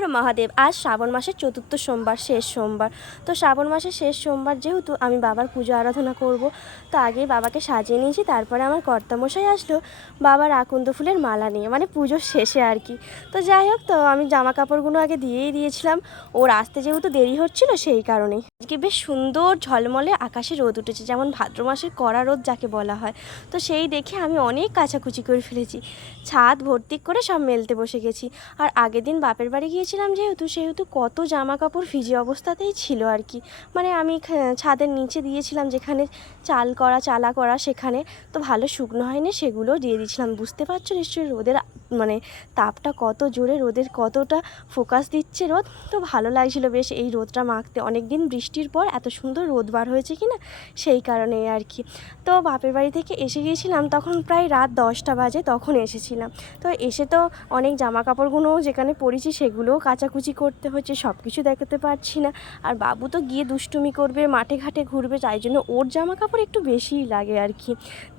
হর মহাদেব, আজ শ্রাবণ মাসের চতুর্থ সোমবার, শেষ সোমবার। তো শ্রাবণ মাসের শেষ সোমবার যেহেতু আমি বাবার পুজো আরাধনা করব, তো আগেই বাবাকে সাজিয়ে নিয়েছি, তারপরে আমার কর্তামশাই আসলো বাবার আকন্দ ফুলের মালা নিয়ে মানে পুজোর শেষে আর কি। তো যাই হোক, তো আমি জামা কাপড়গুলো আগে দিয়েই দিয়েছিলাম। ওর আসতে যেহেতু দেরি হচ্ছিল সেই কারণেই। আজকে বেশ সুন্দর ঝলমলে আকাশে রোদ উঠেছে, যেমন ভাদ্র মাসের কড়া রোদ যাকে বলা হয়। তো সেই দেখে আমি অনেক কাচাকুচি করে ফেলেছি। ছাদ ভর্তি করে সব মেলতে বসে গেছি। আর আগের দিন বাপের বাড়ি গিয়েছিলাম যেহেতু, সেহেতু কত জামা কাপড় ভিজে অবস্থাতেই ছিল আর কি। মানে আমি ছাদের নিচে দিয়েছিলাম যেখানে চাল করা, চালা করা সেখানে। তো ভালো শুকনো হয়নি সেগুলো দিয়ে দিয়েছিলাম। বুঝতে পারছ নিশ্চয়ই রোদের মানে তাপটা কত জোরে রোদের কতটা ফোকাস দিচ্ছে রোদ, তো ভালো লাগছিল। বেশ এই রোদটা মাখতে অনেক দিন বৃষ্টির পর এত সুন্দর রোদ বার হয়েছে কি না সেই কারণে আর কি। তো বাপের বাড়ি থেকে এসে গিয়েছিলাম তখন প্রায় রাত দশটা বাজে তখন এসেছিলাম। তো এসে তো অনেক জামা কাপড়গুলো যেখানে পরেছি সেগুলোও কাচাকুচি করতে হচ্ছে সব কিছু দেখাতে পারছি না। আর বাবু তো গিয়ে দুষ্টুমি করবে, মাঠে ঘাটে ঘুরবে, তাই জন্য ওর জামা কাপড় একটু বেশিই লাগে আর কি।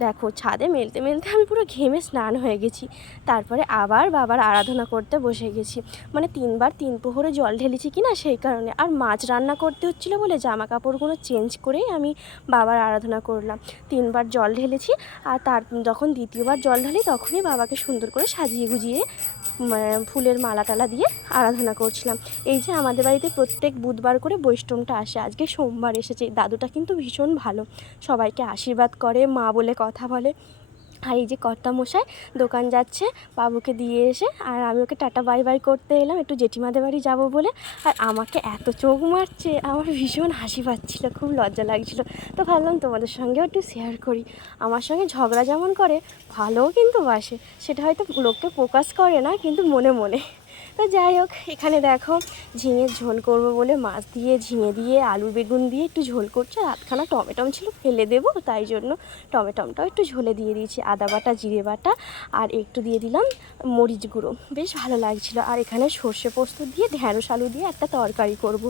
দেখো ছাদে মেলতে মেলতে আমি পুরো ঘেমে স্নান হয়ে গেছি। তারপরে আবার বাবার আরাধনা করতে বসে গেছি। মানে তিনবার তিন প্রহরে জল ঢেলেছি কি না সেই কারণে। আর মাছ রান্না করতে হচ্ছিল বলে জামা কাপড়গুলো চেঞ্জ করেই আমি বাবার আরাধনা করলাম। তিনবার জল ঢেলেছি আর তার যখন দ্বিতীয়বার জল ঢালি তখনই বাবাকে সুন্দর করে সাজিয়ে গুজিয়ে ফুলের মালা টালা দিয়ে আরাধনা করছিলাম। এই যে আমাদের বাড়িতে প্রত্যেক বুধবার করে বৈষ্ণবটা আসে। আজকে সোমবার এসেছে। দাদুটা কিন্তু ভীষণ ভালো। সবাইকে আশীর্বাদ করে, মা বলে কথা বলে। আর এই যে কর্তামশাই দোকান যাচ্ছে, বাবুকে দিয়ে এসে, আর আমি ওকে টাটা বাই বাই করতে এলাম, একটু জেঠিমাদের বাড়ি যাব বলে। আর আমাকে এত চোখ মারছে, আমার ভীষণ হাসি পাচ্ছিল, খুব লজ্জা লাগছিল। তো ভাবলাম তোমাদের সঙ্গেও একটু শেয়ার করি। আমার সঙ্গে ঝগড়া যেমন করে, ভালোও কিন্তু বাসে। সেটা হয়তো লোককে প্রকাশ করে না, কিন্তু মনে মনে। তো যাই হোক, এখানে দেখো ঝিঙের ঝোল করব বলে মাছ দিয়ে, ঝিঙে দিয়ে আলু বেগুন দিয়ে একটু ঝোল করছে। আর আধখানা টমেটম ছিল, ফেলে দেবো, তাই জন্য টমেটমটাও একটু ঝোলে দিয়ে দিয়েছি। আদা বাটা, জিরে বাটা আর একটু দিয়ে দিলাম মরিচ গুঁড়ো। বেশ ভালো লাগছিল। আর এখানে সর্ষে পোস্ত দিয়ে ঢ্যাঁড়স আলু দিয়ে একটা তরকারি করব।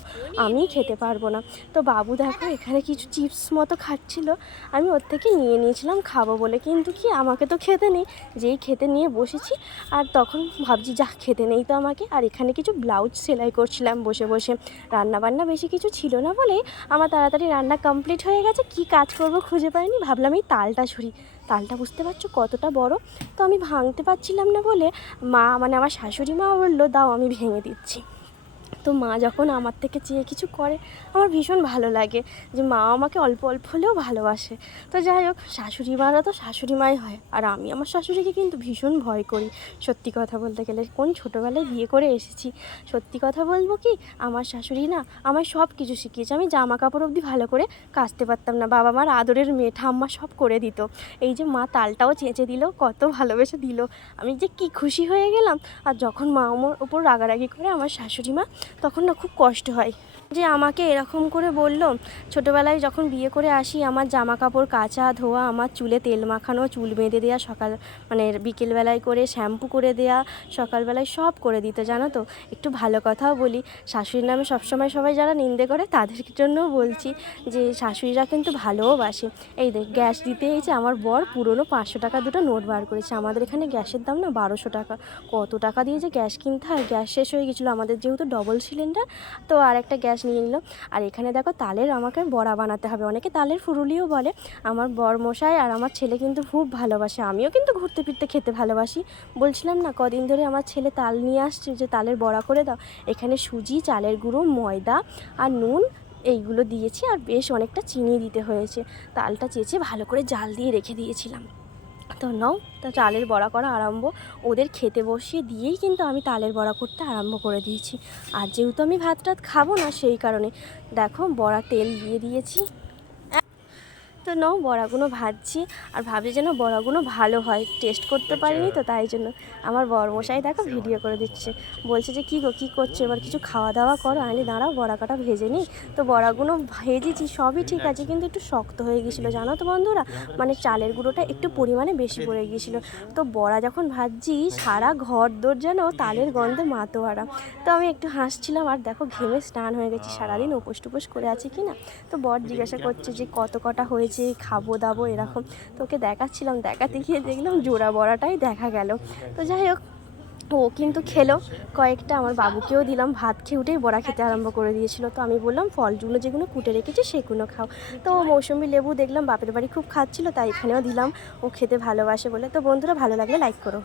আমি খেতে পারব না। তো বাবু দেখো, এখানে কিছু চিপস মতো খাচ্ছিল। আমি ওর থেকে নিয়ে নিয়েছিলাম, খাব বলে। কিন্তু কি, আমাকে তো খেতে নেই। যেই খেতে নিয়ে বসেছি, আর তখন ভাবছি, যা, খেতে নেই তো আমাকে। আর এখানে কিছু ব্লাউজ সেলাই করছিলাম বসে বসে। রান্না বান্না বেশি কিছু ছিল না বলে আমার তাড়াতাড়ি রান্না কমপ্লিট হয়ে গেছে। কি কাজ করব খুঁজে পাইনি, ভাবলাম এই তালটা ছুরি তালটা বুঝতে পারছ কতটা বড়? তো আমি ভাঙতে পারছিলাম না বলে মা মানে আমার শাশুড়ি মা বলল, দাও আমি ভেঙে দিচ্ছি। তো মা যখন আমার থেকে চেয়ে কিছু করে, আমার ভীষণ ভালো লাগে যে মা আমাকে অল্প অল্প হলেও ভালোবাসে। তো যাই হোক, শাশুড়ি মারা তো শাশুড়ি মাই হয়। আর আমি আমার শাশুড়িকে কিন্তু ভীষণ ভয় করি। সত্যি কথা বলতে গেলে কোন ছোটোবেলায় বিয়ে করে এসেছি? সত্যি কথা বলব কি, আমার শাশুড়ি না আমায় সব কিছু শিখিয়েছে। আমি জামা কাপড় অবধি ভালো করে কাচতে পারতাম না। বাবা মার আদরের মেয়ে, ঠাম্মা সব করে দিত। এই যে মা তালটাও চেঁচে দিল, কত ভালোবেসে দিল। আমি যে কি খুশি হয়ে গেলাম। আর যখন মা আমার ওপর রাগারাগি করে, আমার শাশুড়ি মা তখন না খুব কষ্ট হয়। যে আমাকে এরকম করে বলল, ছোটোবেলায় যখন বিয়ে করে আসি, আমার জামা কাপড় কাচা ধোয়া, আমার চুলে তেল মাখানো, চুল বেঁধে দেওয়া সকাল মানে বিকেলবেলায় করে শ্যাম্পু করে দেয়া, সকালবেলায় সব করে দিত, জানো তো? একটু ভালো কথাও বলি। শাশুড়ির নামে সবসময় সবাই যারা নিন্দে করে, তাদের জন্যও বলছি যে, শাশুড়িরা কিন্তু ভালোও বাসে। এই দেখ, গ্যাস দিতে এই যে আমার বর পুরনো পাঁচশো টাকা দুটো নোট বার করেছে। আমাদের এখানে গ্যাসের দাম না বারোশো টাকা। কত টাকা দিয়ে যে গ্যাস কিনতে হয়? গ্যাস শেষ হয়ে গেছিল। আমাদের যেহেতু ডবল সিলিন্ডার তো আর একটা গ্যাস নিয়ে নিল। আর এখানে দেখো তালের আমাকে বড়া বানাতে হবে। অনেকে তালের ফুরুলিও বলে। আমার বর মশাই আর আমার ছেলে কিন্তু খুব ভালোবাসে। আমিও কিন্তু ঘুরতে ফিরতে খেতে ভালোবাসি। বলছিলাম না, কদিন ধরে আমার ছেলে তাল নিয়ে আসছে যে, তালের বড়া করে দাও। এখানে সুজি, চালের গুঁড়ো, ময়দা আর নুন এইগুলো দিয়েছি। আর বেশ অনেকটা চিনি দিতে হয়েছে। তালটা চেঁচে ভালো করে জাল দিয়ে রেখে দিয়েছিলাম। তো নাও, তা চালের বড়া করা আরম্ভ। ওদের খেতে বসিয়ে দিয়েই কিন্তু আমি তালের বড়া করতে আরম্ভ করে দিয়েছি। আর যেহেতু আমি ভাত টাত খাব না, সেই কারণে। দেখো, বড়া তেল দিয়ে দিয়েছি। তো নাও বড়াগুলো ভাজছি আর ভাবছি যেন বড়াগুলো ভালো হয়। টেস্ট করতে পারিনি তো তাই জন্য। আমার বরমশাই দেখো ভিডিও করে দিচ্ছে। বলছে যে কী গো কী করছে? এবার কিছু খাওয়া দাওয়া করো। আমি দাঁড়াও বড়া কাটা ভেজে নিই। তো বড়াগুলো ভেজেছি সবই ঠিক আছে কিন্তু একটু শক্ত হয়ে গেছিল জানো তো বন্ধুরা? মানে চালের গুঁড়োটা একটু পরিমাণে বেশি পড়ে গিয়েছিল। তো বড়া যখন ভাজছি সারা ঘর দোর যেন তালের গন্ধে মাতোয়ারা। তো আমি একটু হাসছিলাম আর দেখো ঘেমে স্নান হয়ে গেছি সারাদিন উপোস টুপোস করে আছি কি না? তো বর জিজ্ঞাসা করছে যে কত কটা হয়েছে খাব দাবো এরকম। তোকে দেখাচ্ছিলাম দেখাতে গিয়ে দেখলাম জোড়া বড়াটাই দেখা গেল। তো যাই হোক ও কিন্তু খেলো। কয়েকটা আমার বাবুকেও দিলাম ভাত খেয়ে উঠেই বড়া খেতে আরম্ভ করে দিয়েছিল। তো আমি বললাম ফলগুলো যেগুলো কুটে রেখেছি সেগুলো খাও। তো ও মৌসুমি লেবু দেখলাম বাপের বাড়ি খুব খাচ্ছিলো তাই এখানেও দিলাম। ও খেতে ভালোবাসে বলে। তো বন্ধুরা ভালো লাগলে লাইক করো।